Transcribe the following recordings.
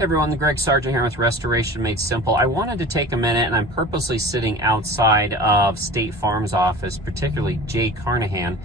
Hey everyone, Greg Sargent here with Restoration Made Simple. I wanted to take a minute, and I'm purposely sitting outside of State Farm's office, particularly Jay Carnahan.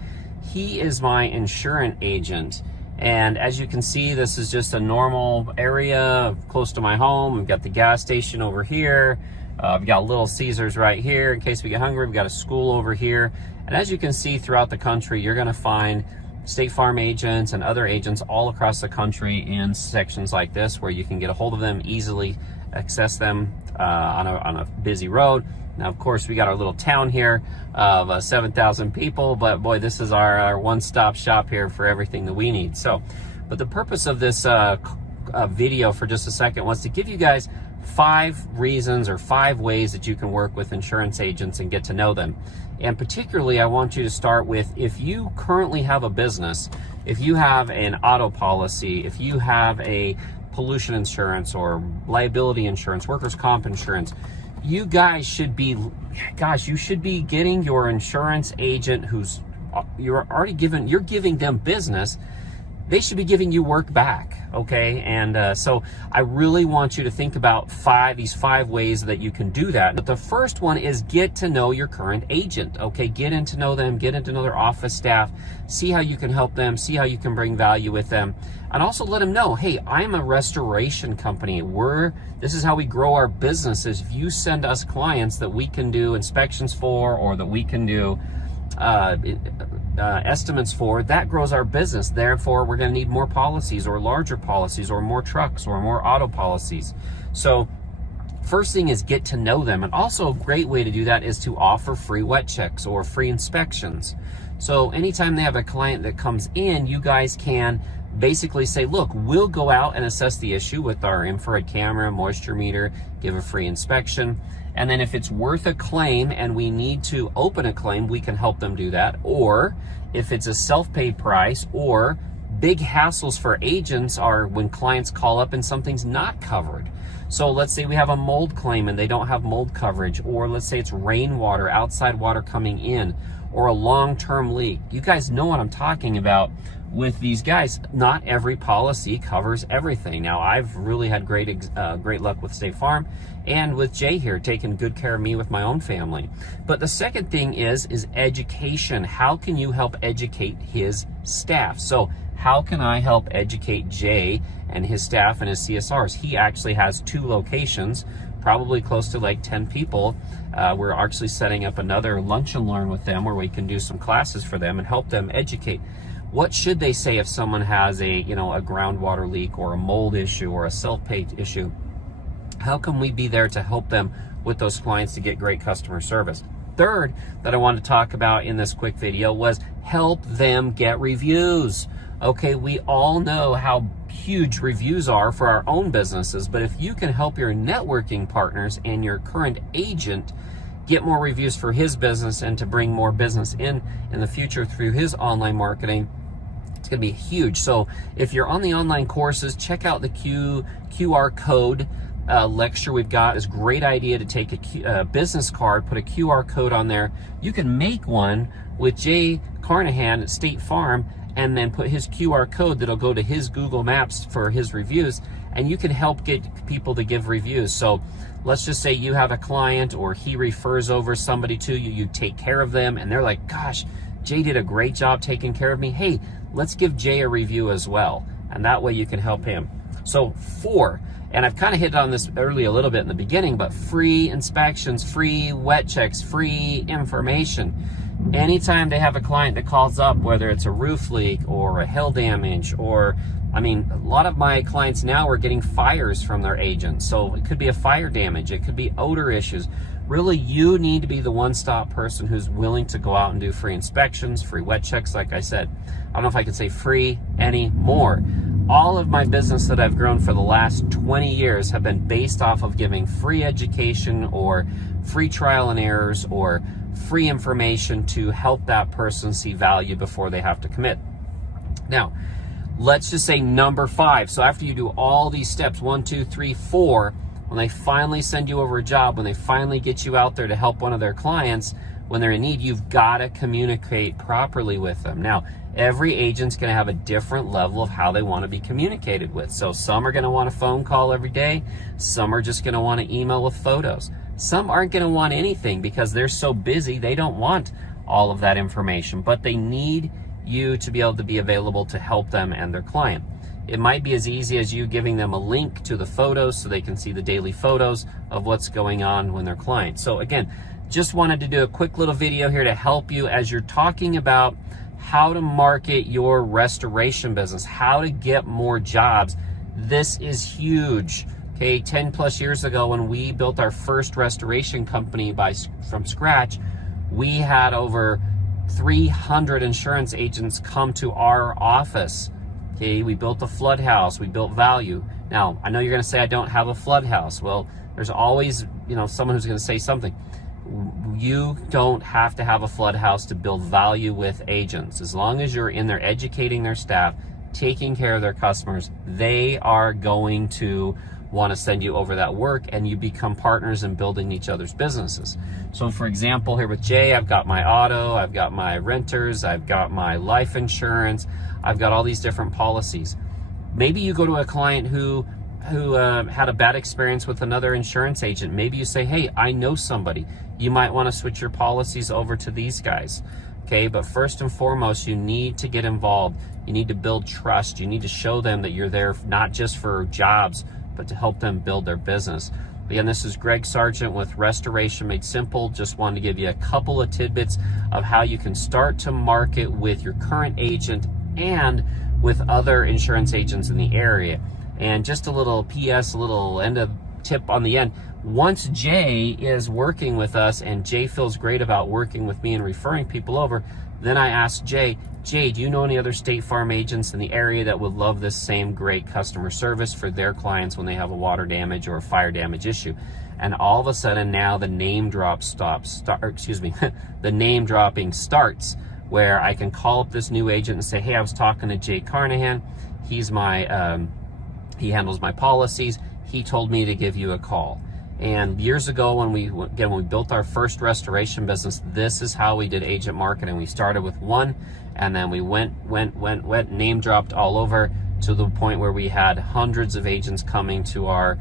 He is my insurance agent, and as you can see, this is just a normal area close to my home. We've got the gas station over here. We've got Little Caesars right here in case we get hungry. We've got a school over here, and as you can see throughout the country, you're going to find State Farm agents and other agents all across the country in sections like this where you can get a hold of them, easily access them on a busy road. Now, of course, we got our little town here of 7,000 people, but boy, this is our one-stop shop here for everything that we need. So, but the purpose of this video for just a second was to give you guys 5 reasons or 5 ways that you can work with insurance agents and get to know them. And particularly, I want you to start with, if you currently have a business, if you have an auto policy, if you have a pollution insurance or liability insurance, workers' comp insurance, you guys should be, you should be getting your insurance agent you're giving them business. They should be giving you work back, okay? And so I really want you to think about these 5 ways that you can do that. But the first one is get to know your current agent, okay? Get to know them, get to know their office staff, see how you can help them, see how you can bring value with them, and also let them know, hey, I'm a restoration company. This is how we grow our businesses. If you send us clients that we can do inspections for, or that we can do estimates for, that grows our business. Therefore, we're going to need more policies, or larger policies, or more trucks, or more auto policies. So first thing is get to know them. And also a great way to do that is to offer free wet checks or free inspections. So anytime they have a client that comes in, you guys can basically say, look, we'll go out and assess the issue with our infrared camera, moisture meter, give a free inspection. And then if it's worth a claim and we need to open a claim, we can help them do that. Or if it's a self-pay price, or big hassles for agents are when clients call up and something's not covered. So let's say we have a mold claim and they don't have mold coverage, or let's say it's rainwater, outside water coming in, or a long-term leak. You guys know what I'm talking about with these guys. Not every policy covers everything. Now, I've really had great luck with State Farm and with Jay here, taking good care of me with my own family. But the second thing is education. How can you help educate his staff? So how can I help educate Jay and his staff and his CSRs? He actually has 2 locations, probably close to like 10 people. We're actually setting up another lunch and learn with them where we can do some classes for them and help them educate. What should they say if someone has a groundwater leak, or a mold issue, or a self-pay issue? How can we be there to help them with those clients to get great customer service? Third that I wanted to talk about in this quick video was help them get reviews. Okay, we all know how huge reviews are for our own businesses, but if you can help your networking partners and your current agent get more reviews for his business and to bring more business in the future through his online marketing, it's going to be huge. So if you're on the online courses, check out the QR code lecture we've got. It's a great idea to take a business card, put a QR code on there. You can make one with Jay Carnahan at State Farm, and then put his QR code that'll go to his Google Maps for his reviews, and you can help get people to give reviews. So let's just say you have a client, or he refers over somebody to you, you take care of them, and they're like, gosh, Jay did a great job taking care of me. Hey, let's give Jay a review as well. And that way you can help him. So 4, and I've kind of hit on this early a little bit in the beginning, but free inspections, free wet checks, free information. Anytime they have a client that calls up, whether it's a roof leak or a hail damage, or, a lot of my clients now are getting fires from their agents. So it could be a fire damage, it could be odor issues. Really, you need to be the one-stop person who's willing to go out and do free inspections, free wet checks, like I said. I don't know if I could say free anymore. All of my business that I've grown for the last 20 years have been based off of giving free education, or free trial and errors, or free information to help that person see value before they have to commit. Now, let's just say number 5. So after you do all these steps, 1, 2, 3, 4, when they finally send you over a job, when they finally get you out there to help one of their clients, when they're in need, you've got to communicate properly with them. Now, every agent's going to have a different level of how they want to be communicated with. So some are going to want a phone call every day. Some are just going to want an email with photos. Some aren't going to want anything because they're so busy, they don't want all of that information, but they need you to be able to be available to help them and their client. It might be as easy as you giving them a link to the photos so they can see the daily photos of what's going on when they're clients. So again, just wanted to do a quick little video here to help you as you're talking about how to market your restoration business, how to get more jobs. This is huge. Okay, 10 plus years ago when we built our first restoration company from scratch, we had over 300 insurance agents come to our office. Okay, we built a flood house, we built value. Now, I know you're gonna say I don't have a flood house. Well, there's always, someone who's gonna say something. You don't have to have a flood house to build value with agents. As long as you're in there educating their staff, taking care of their customers, they are going to want to send you over that work, and you become partners in building each other's businesses. So for example, here with Jay, I've got my auto, I've got my renters, I've got my life insurance, I've got all these different policies. Maybe you go to a client who had a bad experience with another insurance agent. Maybe you say, hey, I know somebody. You might want to switch your policies over to these guys. Okay, but first and foremost, you need to get involved. You need to build trust. You need to show them that you're there not just for jobs, but to help them build their business. Again, this is Greg Sargent with Restoration Made Simple. Just wanted to give you a couple of tidbits of how you can start to market with your current agent and with other insurance agents in the area. And just a little PS, a little end of tip on the end. Once Jay is working with us and Jay feels great about working with me and referring people over, then I asked Jay, do you know any other State Farm agents in the area that would love this same great customer service for their clients when they have a water damage or a fire damage issue? And all of a sudden now the name drop the name dropping starts, where I can call up this new agent and say, hey, I was talking to Jay Carnahan. He's my, he handles my policies. He told me to give you a call. And years ago when we built our first restoration business, this is how we did agent marketing. We started with one, and then we went, name dropped all over to the point where we had hundreds of agents coming to our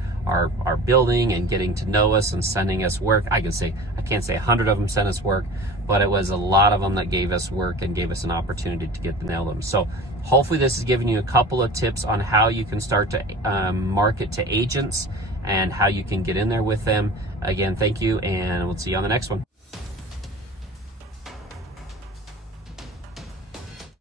building and getting to know us and sending us work. I can't say 100 of them sent us work, but it was a lot of them that gave us work and gave us an opportunity to get to know them. So hopefully this is giving you a couple of tips on how you can start to market to agents and how you can get in there with them. Again, thank you, and we'll see you on the next one.